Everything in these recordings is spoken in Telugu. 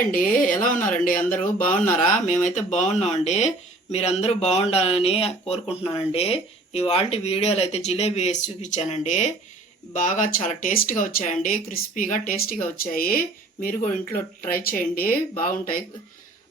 అండి ఎలా ఉన్నారండి? అందరూ బాగున్నారా? మేమైతే బాగున్నామండి. మీరందరూ బాగుండాలని కోరుకుంటున్నానండి. ఇవాళ వీడియోలో అయితే జిలేబీ వేసి చూపించానండి. బాగా చాలా టేస్ట్గా వచ్చాయండి. క్రిస్పీగా టేస్టీగా వచ్చాయి. మీరు కూడా ఇంట్లో ట్రై చేయండి. బాగుంటాయి.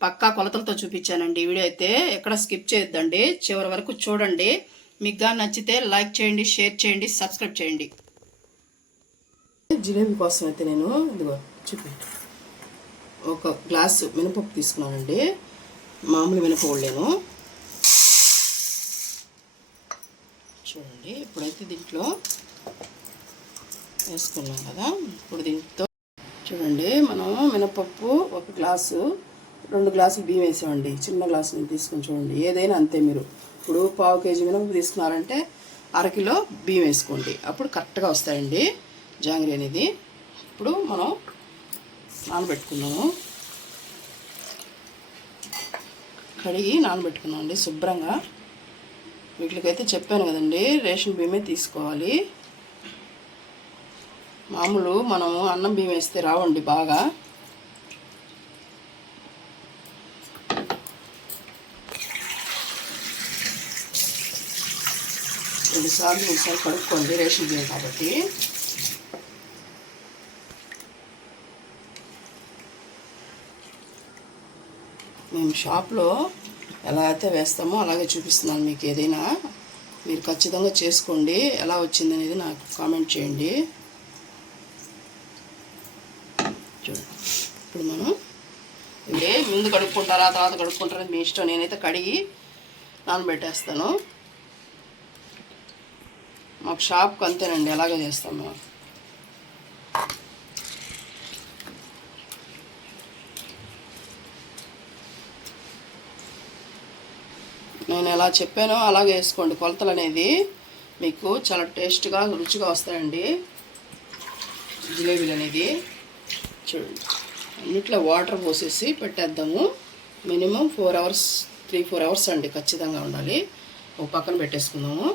పక్కా కొలతలతో చూపించానండి ఈ వీడియో అయితే. ఎక్కడ స్కిప్ చేయొద్దండి. చివరి వరకు చూడండి. మీకు కానీ నచ్చితే లైక్ చేయండి షేర్ చేయండి సబ్స్క్రైబ్ చేయండి. జిలేబీ కోసం అయితే నేను ఇదిగో చూపించాను ఒక గ్లాసు మినపప్పు తీసుకున్నానండి. మామూలు మినపప్పు చూడండి ఇప్పుడైతే దీంట్లో వేసుకున్నాం కదా. ఇప్పుడు దీంతో చూడండి మనం మినపప్పు ఒక గ్లాసు రెండు గ్లాసులు బియ్యం వేసామండి. చిన్న గ్లాసు నేను తీసుకొని చూడండి. ఏదైనా అంతే మీరు. ఇప్పుడు పావు కేజీ మినపప్పు తీసుకున్నారంటే అరకిలో బియ్యం వేసుకోండి. అప్పుడు కరెక్ట్గా వస్తాయండి జాంగ్రీ అనేది. ఇప్పుడు మనం నానబెట్టుకున్నాము కడిగి నానబెట్టుకున్నాం అండి శుభ్రంగా. వీటికైతే చెప్పాను కదండి రేషన్ బియ్యమే తీసుకోవాలి. మామూలు మనము అన్నం బియ్యం వేస్తే రావండి బాగా. రెండుసార్లు మూడుసార్లు కడుక్కోండి రేషన్ బియ్యం కాబట్టి. మేము షాప్లో ఎలా అయితే వేస్తామో అలాగే చూపిస్తున్నాను మీకు ఏదైనా. మీరు ఖచ్చితంగా చేసుకోండి. ఎలా వచ్చింది అనేది నాకు కామెంట్ చేయండి. చూడండి ఇప్పుడు మనం ఇదే ముందు కడుక్కుంటారా తర్వాత కడుక్కుంటారా మీ ఇష్టం. నేనైతే కడిగి నానబెట్టేస్తాను. మాకు షాప్కి అంతేనండి. ఎలాగే చేస్తాం మేము నేను ఎలా చెప్పానో అలాగే వేసుకోండి. కొలతలు అనేది మీకు చాలా టేస్ట్గా రుచిగా వస్తాయండి. జిలేబీలు అనేది. చూడండి. అన్నిట్లో వాటర్ పోసేసి పెట్టేద్దాము. Minimum four hours three four hours అండి ఖచ్చితంగా ఉండాలి. ఒక పక్కన పెట్టేసుకుందాము.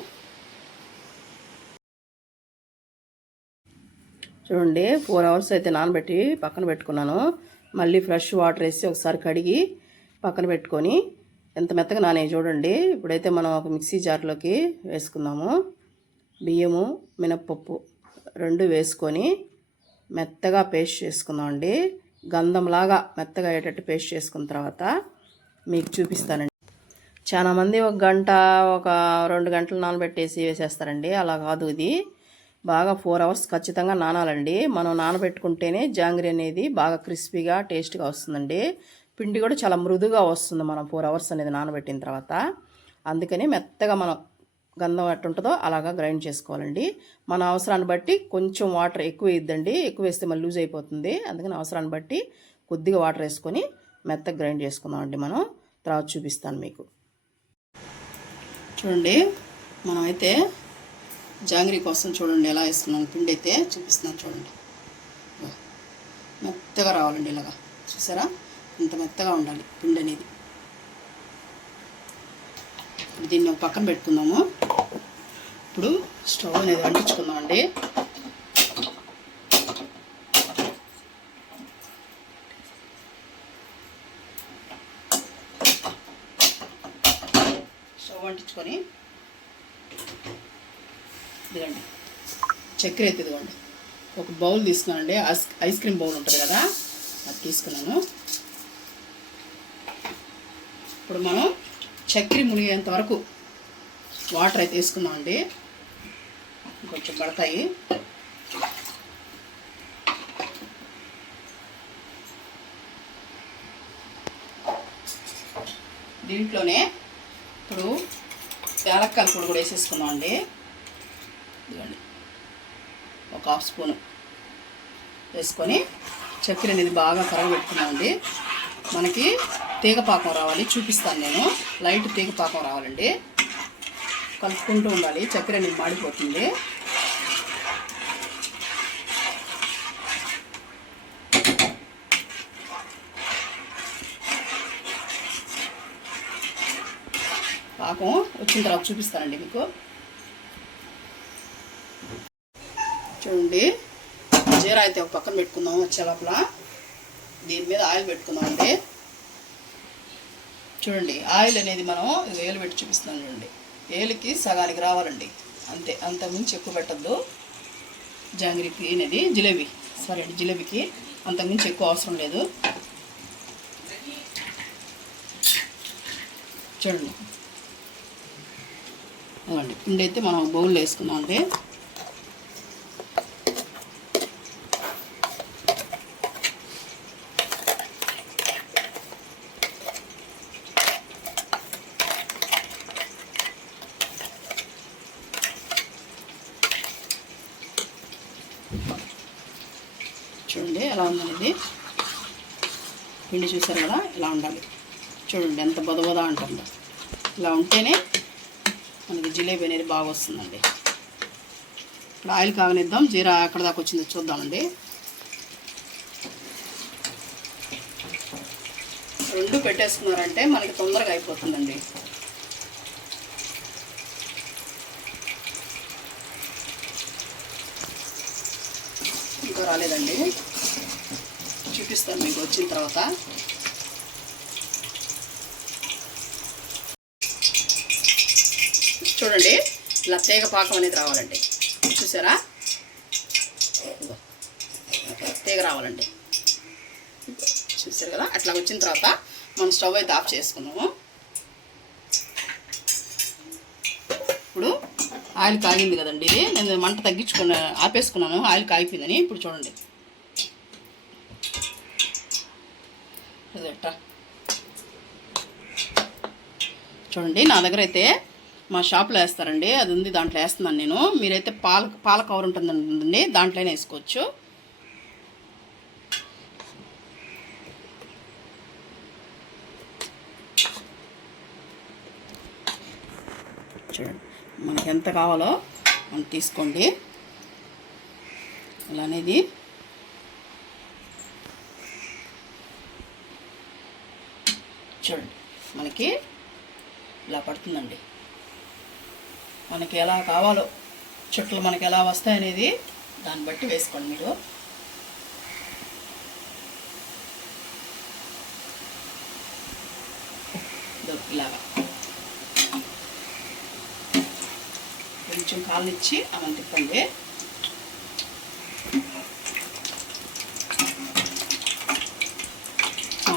చూడండి ఫోర్ అవర్స్ అయితే నానబెట్టి పక్కన పెట్టుకున్నాను. మళ్ళీ ఫ్రెష్ వాటర్ వేసి ఒకసారి కడిగి పక్కన పెట్టుకొని ఎంత మెత్తగా నానే చూడండి. ఇప్పుడైతే మనం ఒక మిక్సీ జార్లోకి వేసుకుందాము. బియ్యము మినప్పప్పు రెండు వేసుకొని మెత్తగా పేస్ట్ చేసుకుందామండి గంధంలాగా మెత్తగా అయ్యేటట్టు పేస్ట్ చేసుకున్న తర్వాత మీకు చూపిస్తానండి. చాలామంది ఒక గంట ఒక రెండు గంటలు నానబెట్టేసి వేసేస్తారండి. అలా కాదు ఇది. బాగా ఫోర్ అవర్స్ ఖచ్చితంగా నానాలండి. మనం నానబెట్టుకుంటేనే జాంగ్రీ అనేది బాగా క్రిస్పీగా టేస్ట్గా వస్తుందండి. పిండి కూడా చాలా మృదుగా వస్తుంది మనం ఫోర్ అవర్స్ అనేది నానబెట్టిన తర్వాత. అందుకని మెత్తగా మనం గంధం ఎట్టుంటుందో అలాగా గ్రైండ్ చేసుకోవాలండి. మన అవసరాన్ని బట్టి కొంచెం వాటర్ ఎక్కువ వేయద్దండి. ఎక్కువ వేస్తే మళ్ళీ లూజ్ అయిపోతుంది. అందుకని అవసరాన్ని బట్టి కొద్దిగా వాటర్ వేసుకొని మెత్తగా గ్రైండ్ చేసుకుందామండి మనం. తర్వాత చూపిస్తాను మీకు. చూడండి మనమైతే జాంగ్రీ కోసం చూడండి ఎలా వేస్తున్నాను పిండి అయితే చూపిస్తున్నాను చూడండి. మెత్తగా రావాలండి ఇలాగా. చూసారా? ఇంత మెత్తగా ఉండాలి పిండి అనేది. ఇప్పుడు దీన్ని ఒక పక్కన పెట్టుకుందాము. ఇప్పుడు స్టవ్ అనేది అంటించుకుందామండి. స్టవ్ అంటించుకొని ఇదిగండి చక్కెర అయితే ఇదిగోండి. ఒక బౌల్ తీసుకున్నానండి. ఐస్ ఐస్ క్రీమ్ బౌల్ ఉంటుంది కదా అది తీసుకున్నాను. ఇప్పుడు మనం చక్కెర మునిగేంత వరకు వాటర్ అయితే వేసుకున్నామండి కొంచెం పడతాయి. దీంట్లోనే ఇప్పుడు యాలక్కాయల పొడి కూడా వేసేసుకున్నాం అండి. ఇదిగోండి. ఒక హాఫ్ స్పూన్ వేసుకొని చక్కెర అనేది బాగా కరగబెట్టుకున్నామండి మనకి తీగ పాకం రావాలి. చూపిస్తాను నేను. లైట్ తీగ పాకం రావాలండి. కలుపుకుంటూ ఉండాలి. చక్కెర అనేది మాడిపోతుంది. పాకం వచ్చిన తర్వాత చూపిస్తానండి మీకు. చూడండి. జీరా అయితే ఒక పక్కన పెట్టుకుందాం వచ్చే లోపల. దీని మీద ఆయిల్ పెట్టుకుందామండి. చూడండి ఆయిల్ అనేది మనం వేలు పెట్టి చూపిస్తున్నాం చూడండి. ఏలుకి సగానికి రావాలండి. అంతే అంత మించి ఎక్కువ పెట్టద్దు. జాంగ్రీకి అనేది జిలేబీ. సారీ అండి జిలేబీకి అంతకుమించి ఎక్కువ అవసరం లేదు. చూడండి. అలాంటి పిండి అయితే మనం బౌల్లో వేసుకుందాం అండి చూడండి ఎలా ఉందనేది పిండి చూసారు కదా ఇలా ఉండాలి. చూడండి ఎంత బొదబొద అంటుందో. ఇలా ఉంటేనే మనకి జిలేబీ అనేది బాగా వస్తుందండి. ఇప్పుడు ఆయిల్ కాగనిద్దాం జీరా ఎక్కడ దాకా వచ్చిందో చూద్దామండి. రెండు పెట్టేసుకున్నారంటే మనకి తొందరగా అయిపోతుందండి. ఇంకా రాలేదండి. చూపిస్తాను మీకు వచ్చిన తర్వాత. చూడండి ఇలా తీగ పాకం అనేది రావాలండి. చూసారా? తీగ రావాలండి. చూసారు కదా? అట్లా వచ్చిన తర్వాత మనం స్టవ్ అయితే ఆఫ్ చేసుకున్నాము. ఇప్పుడు ఆయిల్ కాగింది కదండి ఇది. నేను మంట తగ్గించుకున్నా ఆపేసుకున్నాను. ఆయిల్ కాగిపోయిందని. ఇప్పుడు చూడండి. ఇది ఎట్టా చూడండి నా దగ్గర అయితే మా షాప్లో వేస్తారండి. అది ఉంది దాంట్లో వేస్తున్నాను నేను. మీరైతే పాల పాల కవర్ ఉంటుందండి దాంట్లోనే వేసుకోవచ్చు. చూడండి మనకి ఎంత కావాలో మనం తీసుకోండి. అలానేది చూడండి. మనకి ఇలా పడుతుందండి. మనకి ఎలా కావాలో చుట్టలు మనకి ఎలా వస్తాయనేది దాన్ని బట్టి వేసుకోండి మీరు. ఇలాగా. కొంచెం కాళ్ళనిచ్చి అలా తిప్పండి.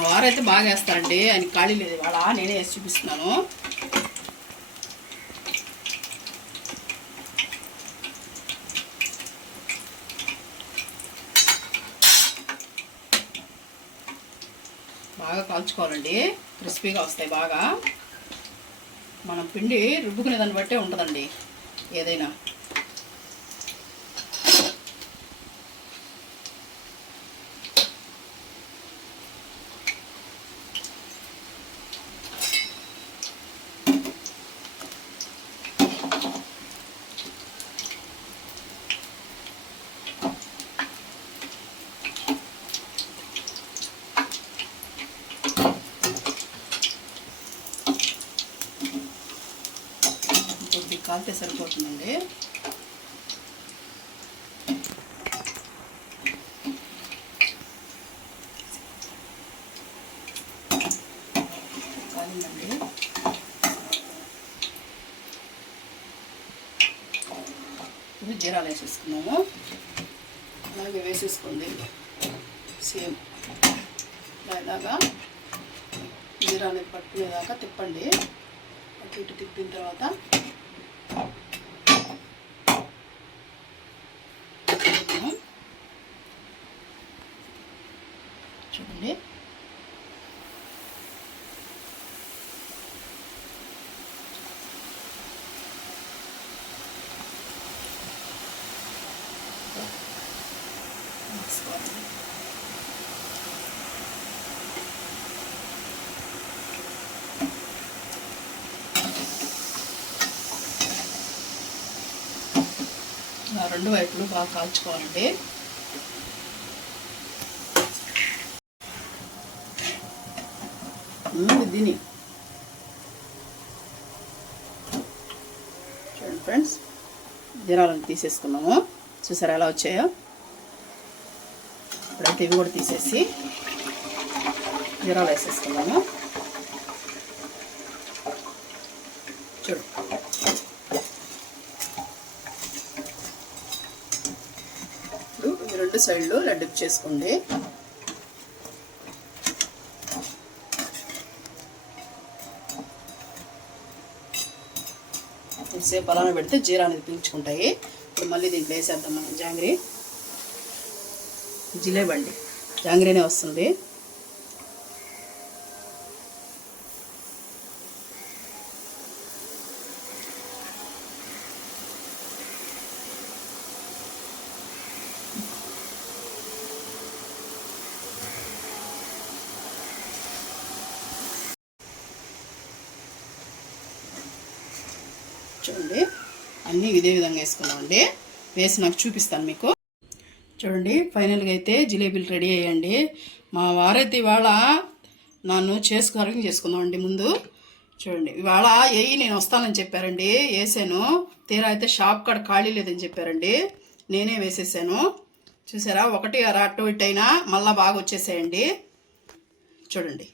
వారైతే బాగా వేస్తారండి. ఆయన ఖాళీ లేదు వాళ్ళ నేనే వేసి చూపిస్తున్నాను. బాగా కాల్చుకోవాలండి. క్రిస్పీగా వస్తాయి బాగా. మనం పిండి రుబ్బుకునే దాన్ని బట్టే ఉంటుందండి. ఏదైనా. కాలితే సరిపోతుందండి. కాలిందండి. ఇది జీరాలు వేసేసుకున్నాము. అలాగే వేసేసుకోండి. సేమ్. ఇలాగా జీరాలు పట్టుకునేదాకా తిప్పండి. అటు ఇటు తిప్పిన తర్వాత చూడండి. ఆ రెండు వైపులు బాగా కాల్చుకోవాలండి. Mmm, ముందు దీని చూడండి ఫ్రెండ్స్ జీరాలను తీసేసుకున్నాము. చూసారా ఎలా వచ్చాయో? ఇప్పుడైతే ఇవి కూడా తీసేసి జీరాలు వేసేసుకున్నాము. చూడు. ఇప్పుడు రెండు సైడ్లు రెడ్ చేసుకోండి. కొద్దిసేపు అలానే పెడితే జీర అనేది పీల్చుకుంటాయి. ఇప్పుడు మళ్ళీ దీంట్లో వేసేద్దాం మనం. జాంగ్రీ. జిలేబండి జాంగ్రీనే వస్తుంది. చూడండి. అన్నీ ఇదే విధంగా వేసుకున్నామండి వేసి నాకు చూపిస్తాను మీకు. చూడండి ఫైనల్గా అయితే జిలేబీలు రెడీ అయ్యండి మా వారైతే ఇవాళ నన్ను చేసుకోవాలని చేసుకుందామండి ముందు. చూడండి ఇవాళ ఏయి నేను వస్తానని చెప్పారండి. వేసాను. తీరా అయితే షాప్ కాడ ఖాళీ లేదని చెప్పారండి. నేనే వేసేసాను. చూసారా? ఒకటి అర అటు ఇటు అయినా మళ్ళీ బాగా వచ్చేసాయండి. చూడండి.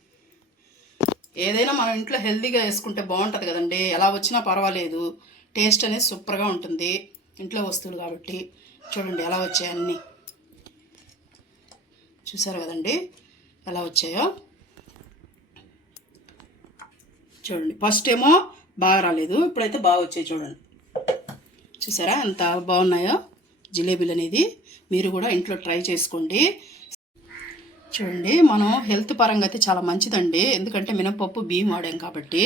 ఏదైనా మనం ఇంట్లో హెల్తీగా వేసుకుంటే బాగుంటుంది కదండి. ఎలా వచ్చినా పర్వాలేదు. టేస్ట్ అనేది సూపర్గా ఉంటుంది. ఇంట్లో వస్తువులు కాబట్టి. చూడండి ఎలా వచ్చాయి అన్నీ. చూసారు కదండి? ఎలా వచ్చాయో. చూడండి. ఫస్ట్ ఏమో బాగా రాలేదు. ఇప్పుడైతే బాగా వచ్చాయి చూడండి. చూసారా? ఎంత బాగున్నాయో. జిలేబీలు అనేది మీరు కూడా ఇంట్లో ట్రై చేసుకోండి. చూడండి మనం హెల్త్ పరంగా అయితే చాలా మంచిదండి. ఎందుకంటే మినపప్పు బియ్యం వాడాం కాబట్టి.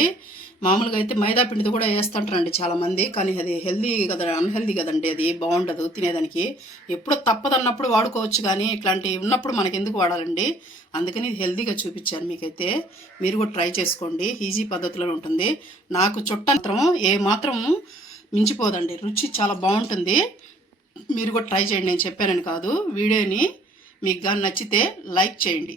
మామూలుగా అయితే మైదా పిండితో కూడా వేస్తుంటారండి చాలామంది. కానీ అది హెల్దీ కదా అన్హెల్దీ కదండి అది. బాగుండదు తినేదానికి. ఎప్పుడు తప్పదన్నప్పుడు వాడుకోవచ్చు కానీ ఇట్లాంటి ఉన్నప్పుడు మనకి ఎందుకు వాడాలండి? అందుకని హెల్దీగా చూపించాను మీకైతే. మీరు కూడా ట్రై చేసుకోండి. ఈజీ పద్ధతిలో ఉంటుంది. నాకు చుట్ట మాత్రం ఏ మాత్రం మించిపోదండి. రుచి చాలా బాగుంటుంది. మీరు కూడా ట్రై చేయండి. నేను చెప్పానని కాదు. వీడియోని మీకు కానీ నచ్చితే లైక్ చేయండి.